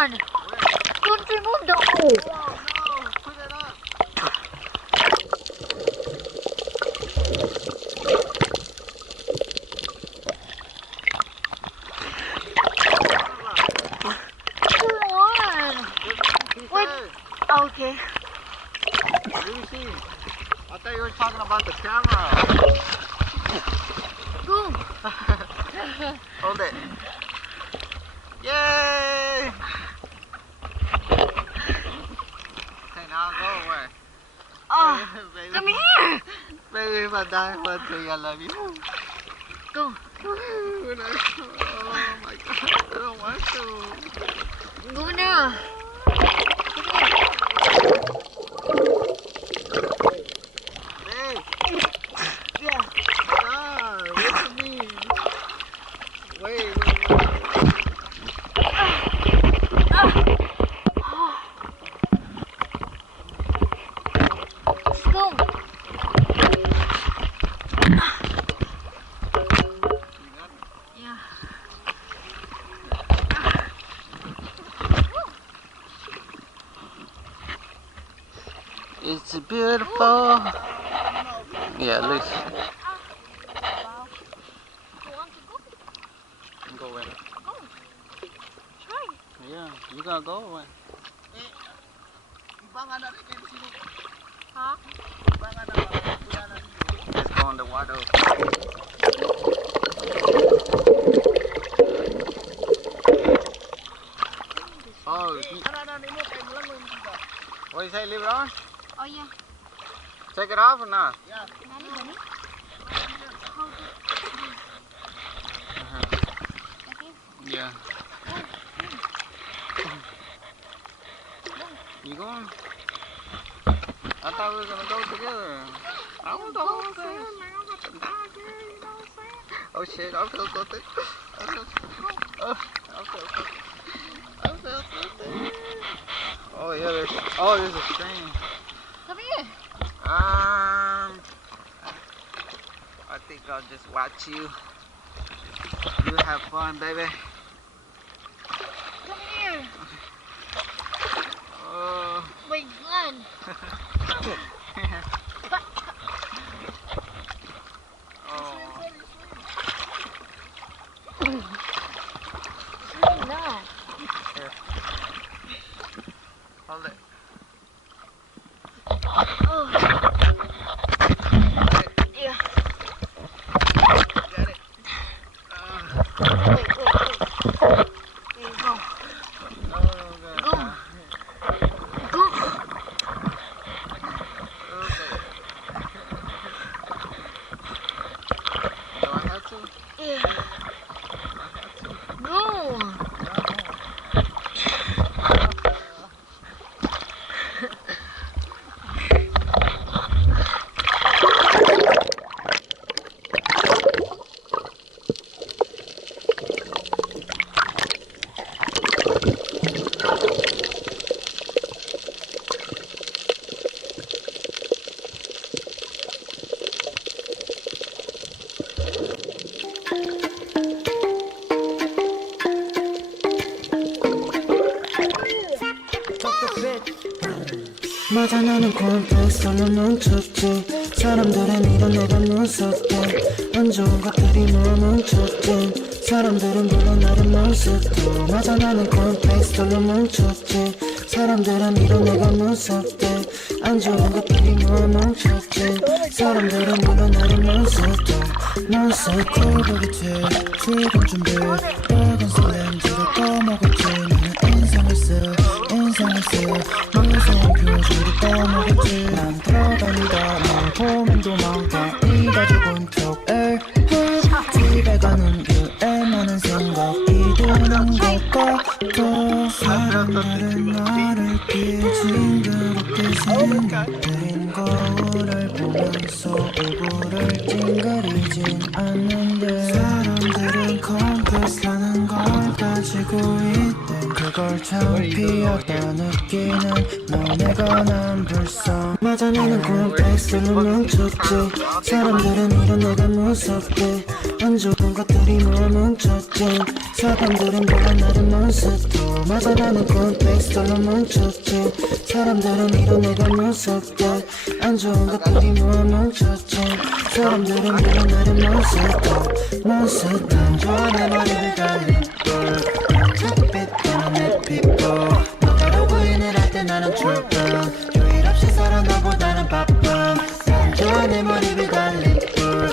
on! Don't remove the hole! Oh no! Put it up! Come on! Wait. Okay. Let me see. I thought you were talking about the camera. Go! Hold it. Yay! Okay, now go away. Oh, Baby, come here! baby, if I die one day, I love you. Go. Oh my god, I don't want to. Go now. Hey, Yeah. God, wait for me. Wait. Let's go. Yeah. It's beautiful. Yeah, looks. Wow. You want to go? Go away. Go. Try. Yeah, you gotta go away. Huh? Let's go in the water. Oh, what do you say, leave it on? Oh yeah. Take it off or not? Nani bunny? Okay. Yeah. You going? I thought we were gonna go together. I want to go first, man. I'm about to die here, you know what I'm saying? Oh shit, I feel something. I feel something. I feel something. Oh yeah, there's a stream. Come here. I think I'll just watch you. You have fun, baby. Come here. Oh. My gun. Oh. Really not. Here. Hold it. Oh. Yeah. Got it. Wait. There you go. Oh, God. Go. Go. Okay. Do I have to? Yeah. I have to. Go. 맞아 나는 콘테스트로 멈췄지 사람들의 밀어내가 무섭게 안 좋은 것들이 너무 멈췄지 사람들은 불러 나를 몬스터 맞아 나는 콘테스트로 멈췄지 사람들은 밀어내가 무섭게 안 좋은 것들이 너무 멈췄지 사람들은 불러 나를 몬스터 몬스터 고백이지 지금 준비 빨간색 렌즈를 떠먹었지 나는 인상을 쓰 무서운 표정으로 떠먹었지 난 돌아다니다 널 보면 도망가 네가 죽은 척에 집에 가는 길에 많은 생각이 드는 것 같아 사람들은 나를 징그럽게 생각들인 거울을 보면서 얼굴을 찡그리진 않는데 사람들은 컴플렉스라는 걸 가지고 있대 그걸 처음 피었다 느끼는 너에 관한 불성 맞아 나는 콤플렉스로 멈췄지 사람들은 이런 내가 무섭게 안 좋은 것들이 모아 뭉쳤지 사람들은 몰라 나를 몬스터 맞아 나는 콤플렉스로 멈췄지 사람들은 이런 내가 무섭게 안 좋은 것들이 모아 뭉쳤지 사람들은 몰라 나를 몬스터 좋아 내 머리를 달린 뿔 착빛 떠난 내 피부 너가로 구인을 할 때 나는 출근 휴일 없이 살아 너보다는 바쁜 난 좋아 내 머리를 달린 뿔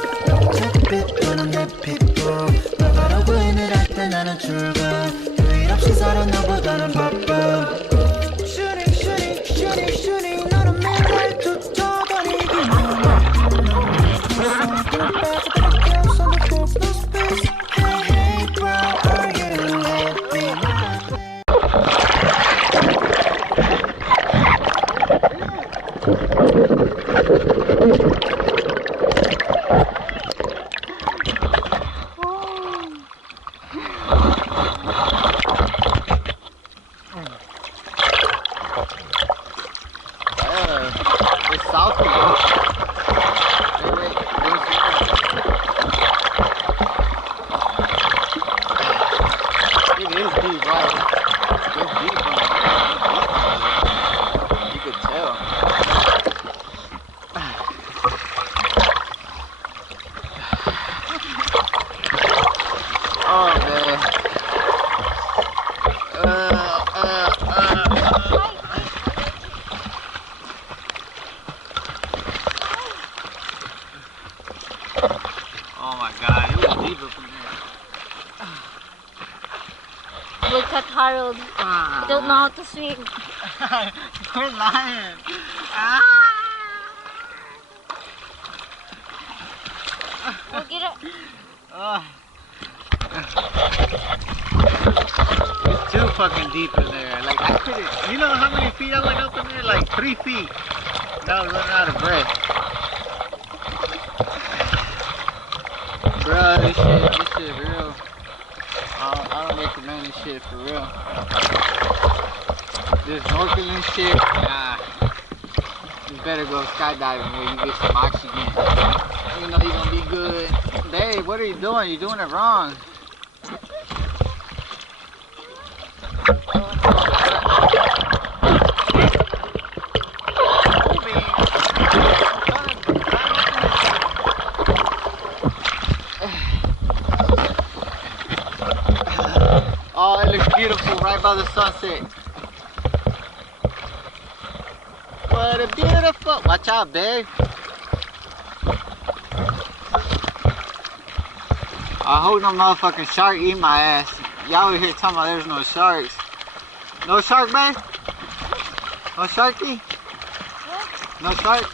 착빛 떠난 내 피부 너가로 구인을 할 때 나는 출근 휴일 없이 살아 너보다는 바쁜 Shooting 너는 맨날 쫓아다니기만 It's salty. It is deep, right? It's deep, you could tell. Oh man. Oh my god, it was deep up in there. Look at Harold. He don't know how to swim. Quit lying. Look at it. It's too fucking deep in there. Like I couldn't. You know how many feet I went up in there? Like 3 feet. And I was running out of breath. Bro, this shit real. I don't recommend this shit for real. This snorkeling shit, nah. You better go skydiving where you get some oxygen. Even though you're gonna be good. Dave, what are you doing? You're doing it wrong. Oh, it looks beautiful right by the sunset. What a beautiful... Watch out, babe. I hope no motherfucking shark eat my ass. Y'all over here talking about there's no sharks. No shark, babe? No sharky? No shark?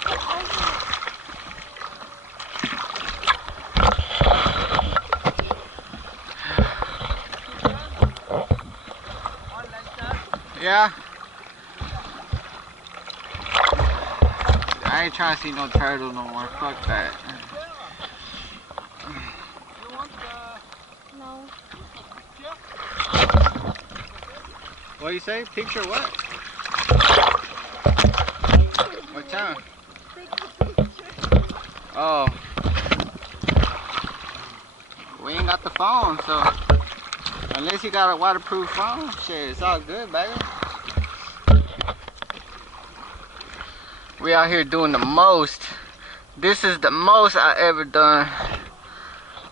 Yeah. I ain't trying to see no turtle no more. Fuck that. No. What do you say? Picture what? What time? Oh. We ain't got the phone, so unless you got a waterproof phone, shit, it's all good, baby. We out here doing the most. This is the most I ever done.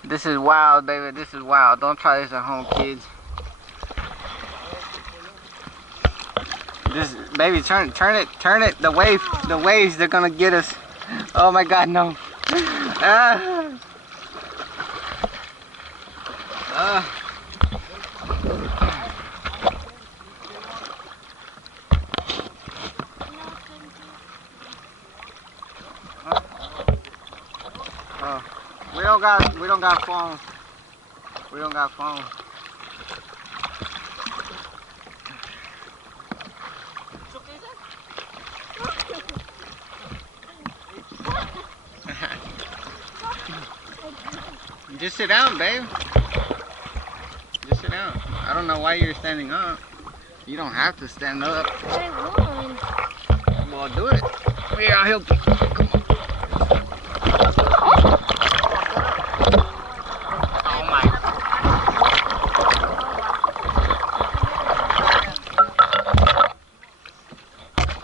This is wild, baby. This is wild. Don't try this at home, kids. This, baby, turn it. The waves, they're gonna get us. Oh my God, no. We don't got phones. We don't got phones. Just sit down, babe. Just sit down. I don't know why you're standing up. You don't have to stand up. I won. Well, do it. Here, I'll help you. Come on. Oh my.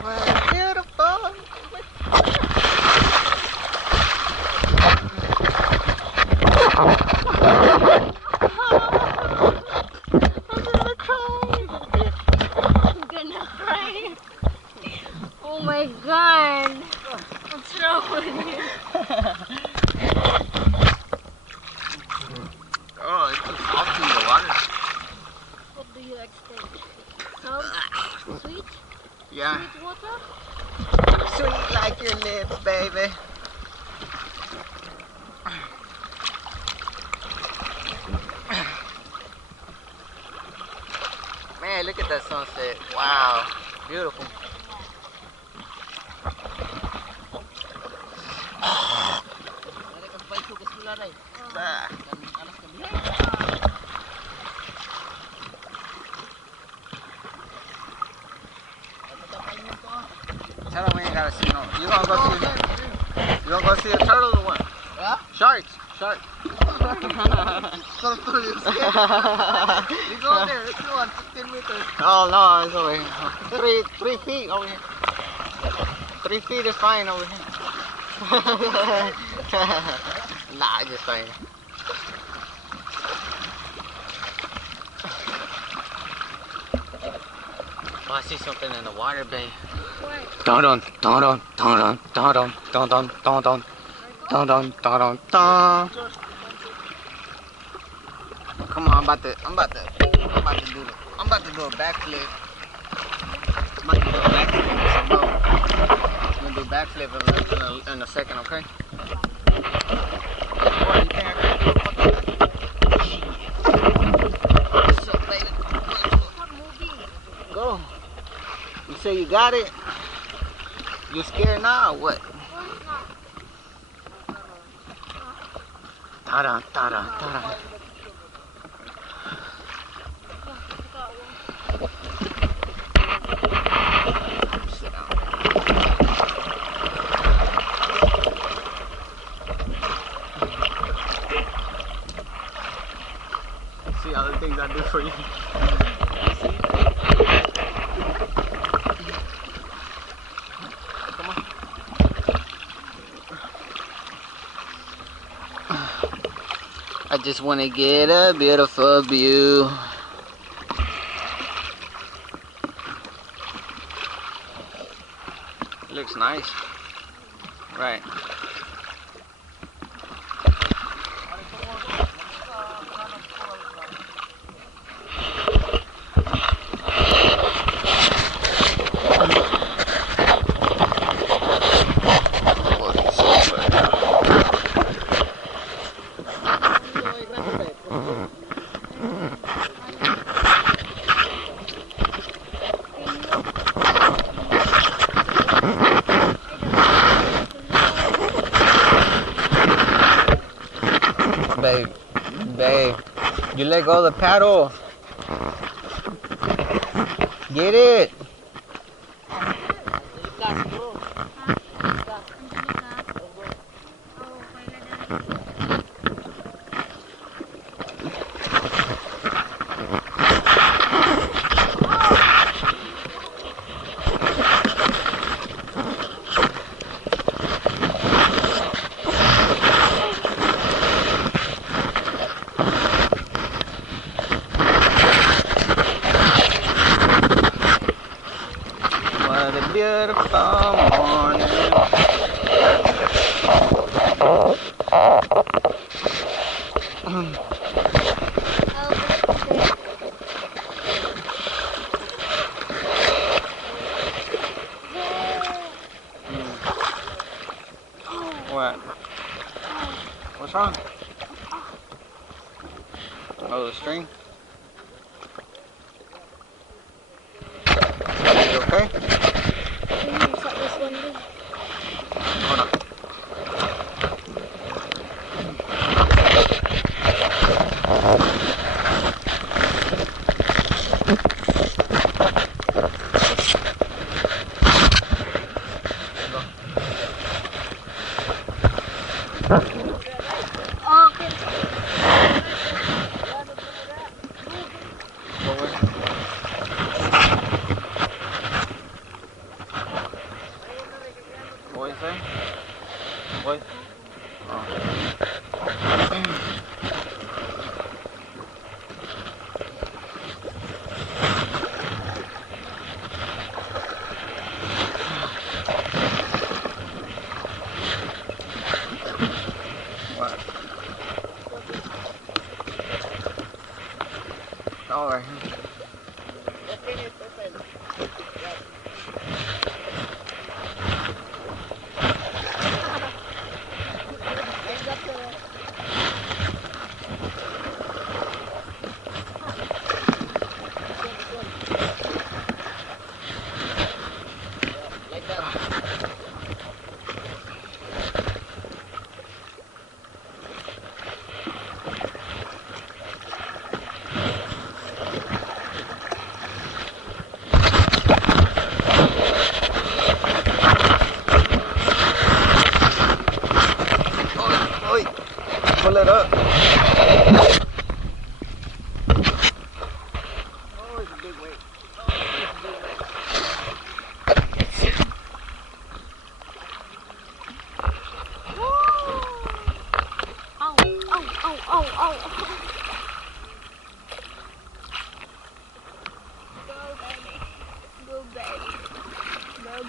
Well, beautiful. I'm gonna cry. Oh my god. What's wrong with you? Oh, it's too salty, the water. What do you expect? Salt? Sweet? Yeah. Sweet water? Sweet like your lips, baby. Man, look at that sunset. Wow. Beautiful. Ah. Tell them we ain't gotta see no. You gonna go see? You gonna go see a turtle or what? Yeah. Sharks. Sharks. Go through this. You go there. It's 15 meters. Oh no, it's over here. 3 feet over here. 3 feet is fine over here. Nah, just fine. Oh, I see something in the water, babe. Dun dun dun dun dun dun dun dun dun dun dun dun dun dun dun. Come on, I'm about to do a backflip. I'm about to do a backflip. I'm gonna do a backflip in a second, okay? Boy, you think I can do a fucking What's up, baby? Go. You say you got it? You scared now or what? Ta-da, ta-da, ta-da. Sit down. See all the things I do for you. I just want to get a beautiful view. Looks nice. Right. Babe, you let go of the paddle. Get it. What a beautiful morning. What? What's wrong? Oh, the string? You okay? Hold on.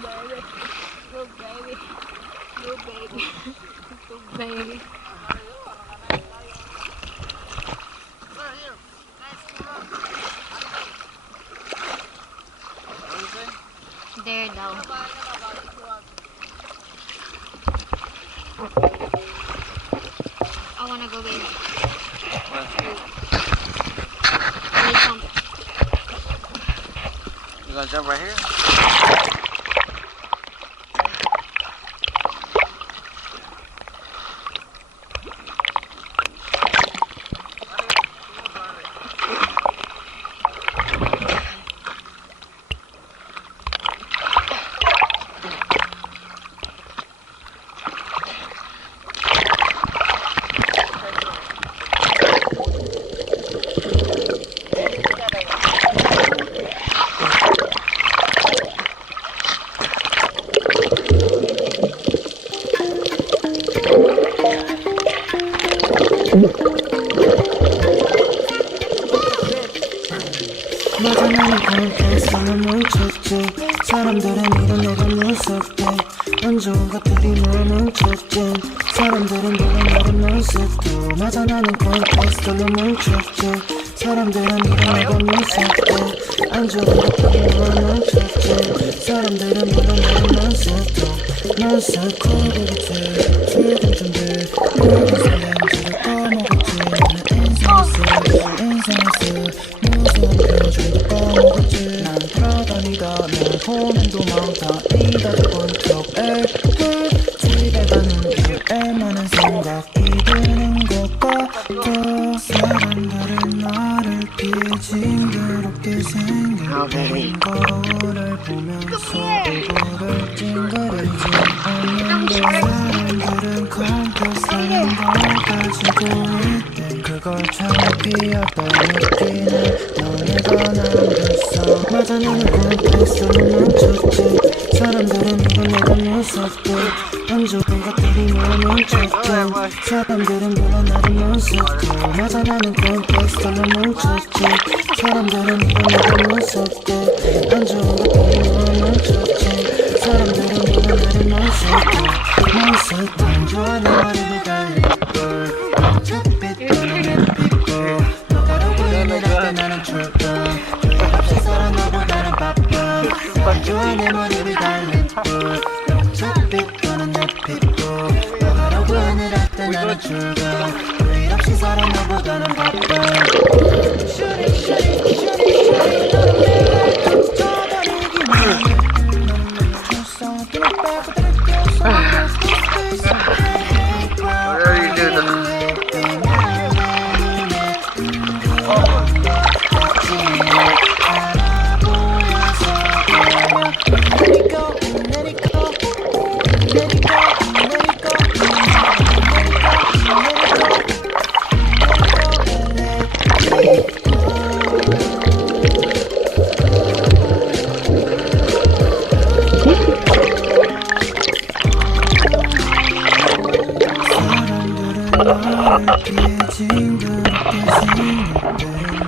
baby. Go, baby. Go, baby. Go, baby. There now. I wanna go baby. Let me jump. You gonna jump right here? 맞아 나는 콘테스트 뭉쳤지 사람들은 이런 내가 무섭대 안 좋은 것들이 뭘 뭉쳤지 사람들은 물론 나를 몬스터 맞아 나는 콘테스트로 뭉쳤지 사람들은 이런 내가 무섭대 안 좋은 것들이 뭘 뭉쳤지 사람들은 물론 나를 몬스터 몬스터 되겠지 지금 준비 모든 설렘지를 떠먹었지 나는 인생에서 무서운 표정도 꺼먹었지 난 돌아다니다 널 보면 도망다니다 죽은 척에 집에 가는 길에 많은 생각이 드는 것 같아 사람들은 나를 피해 징그럽게 생겼다는 거울을 보면서 얼굴을 찡그리지 않는데 사람들은 컴퓨터라는 걸 가지고 있대 그걸 창피하다 느끼는 너네가 남겼어 맞아 나는 컴퓨터로 멈췄지 사람들은 이건 내가 무섭대 안 좋은 것들이 뭘 멈췄대 사람들은 물론 나를 무섭대 맞아 나는 컴퓨터로 멈췄지 사람들은 이건 내가 무섭대 안 좋은 것들이 뭘 멈췄지 사람들은 물론 나를 무섭대 무섭대 안 좋아 내 머리를 달릴 걸 어차피 떠나는 people 너가로 보이는 할때 나는 출근 주의 없이 살아 너보다는 바빠 안 좋아 내 머리를 달릴 걸 어차피 떠나는 people 너가로 보이는 할때 나는 출근 주의 없이 살아 너보다는 바빠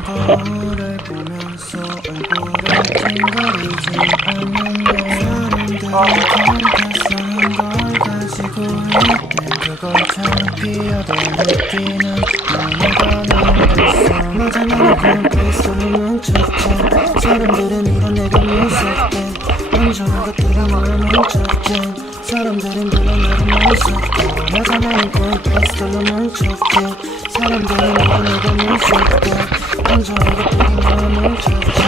거울을 보면서 얼굴을 찡그리지 않는데 사람들은 컴퓨터라는 걸 가지고 있대 그걸 창피하다 느끼는 너네가 남겼어 맞아 나는 컴퓨터로 뭉쳤지 사람들은 이런 내가 무섭대 안 좋은 것들이 뭘 뭉쳤지 사람들은 물론 나를 무섭대 맞아 나는 컴퓨터로 뭉쳤지 사람들은 이런 내가 무섭대 안 좋은 것들이 뭘 뭉쳤지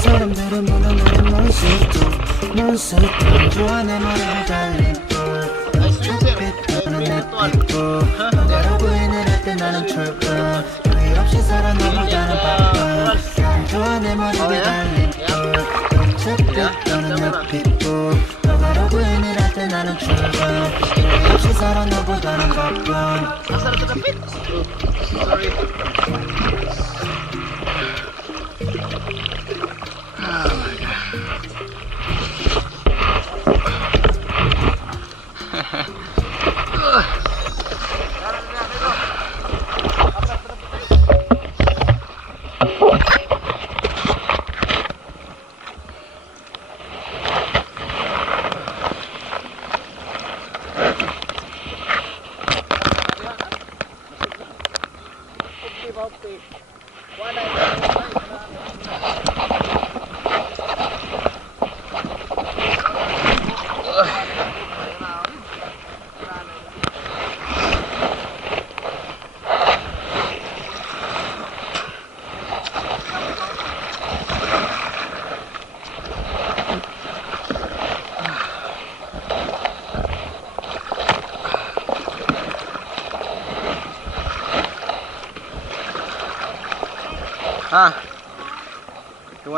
사람들은 물론 나를 무섭대 무섭대 안 좋아 내 머리를 달릴 걸 어차피 떠는 내 people 너가로 보이는 할때 나는 출근 주의 없이 살아 너보다는 바빠 안 좋아 내 머리를 달릴 걸 어차피 떠는 내 people 너가로 보이는 할때 나는 출근 주의 없이 살아 너보다는 바빠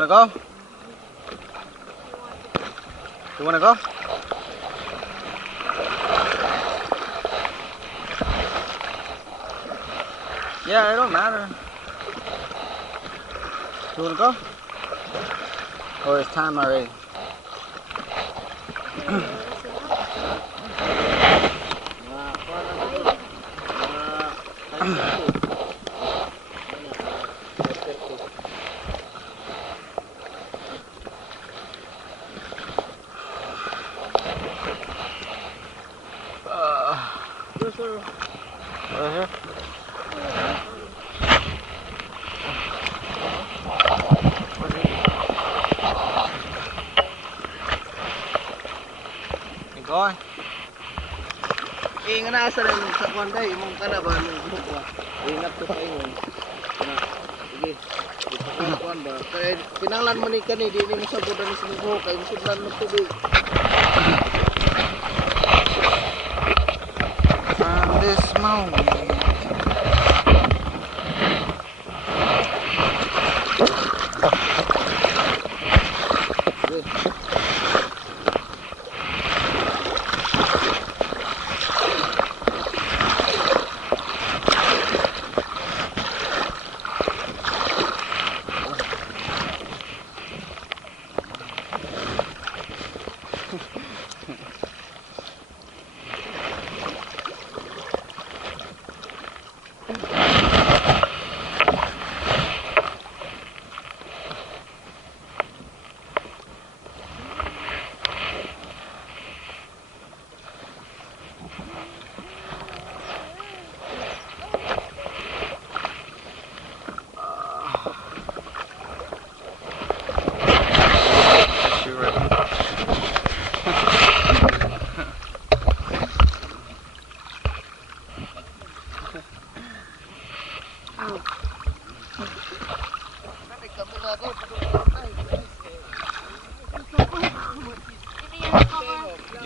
wanna go? You wanna go? Yeah, it don't matter. You wanna go? Or it's time already? Right here? You going? Ingat na sa rin sa kwan day, imong kana ba imong buhok ba? Ingat ko pa ingon. Sige. Ipakwan ba? Kaya pinanglan man ni kani di ni mo sabod ani sa buhok kay musudlan mo tubig. From this moment.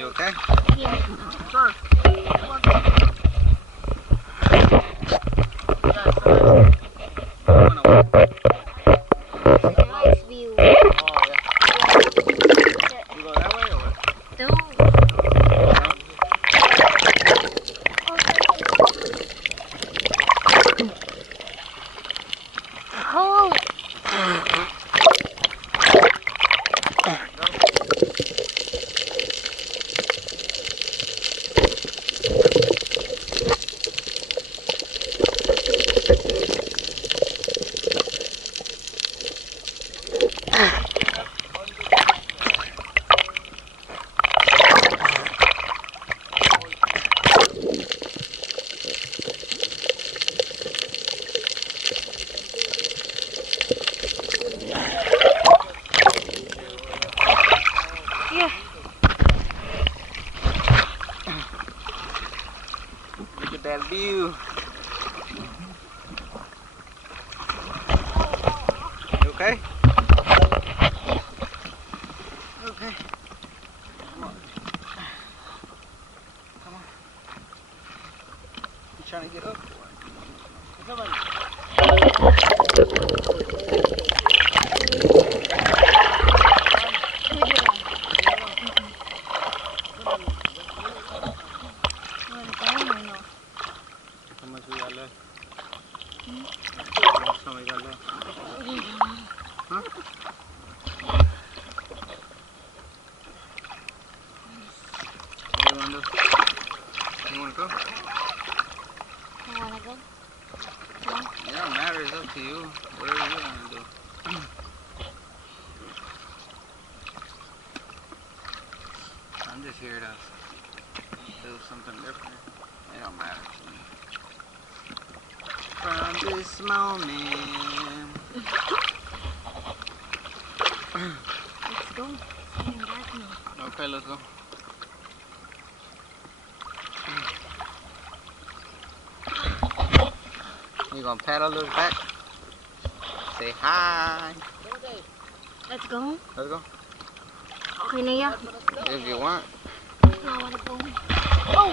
You okay? Yeah. Sure. Nice view. Oh, yeah. You go that way or what? No. Oh. Yeah. Look at that view. You okay? Okay. Come on. Come on. You trying to get up? How much we got left? How much time we got left? Huh? What do you want to do? You want to go? I wanna go. It don't matter. It's up to you. Whatever you want to do. I'm just here to do something different. It don't matter to me. From this moment. Let's go. Coming back now. Okay, let's go. You gonna paddle us back? Say hi. Let's go. Let's go. Okay na ya. If you want. I wanna go. Oh!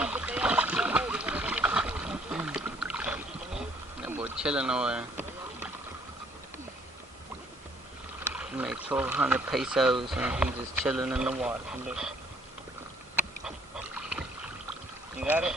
That boy chilling over there. make 1,200 pesos and he just chilling in the water. Look. You got it?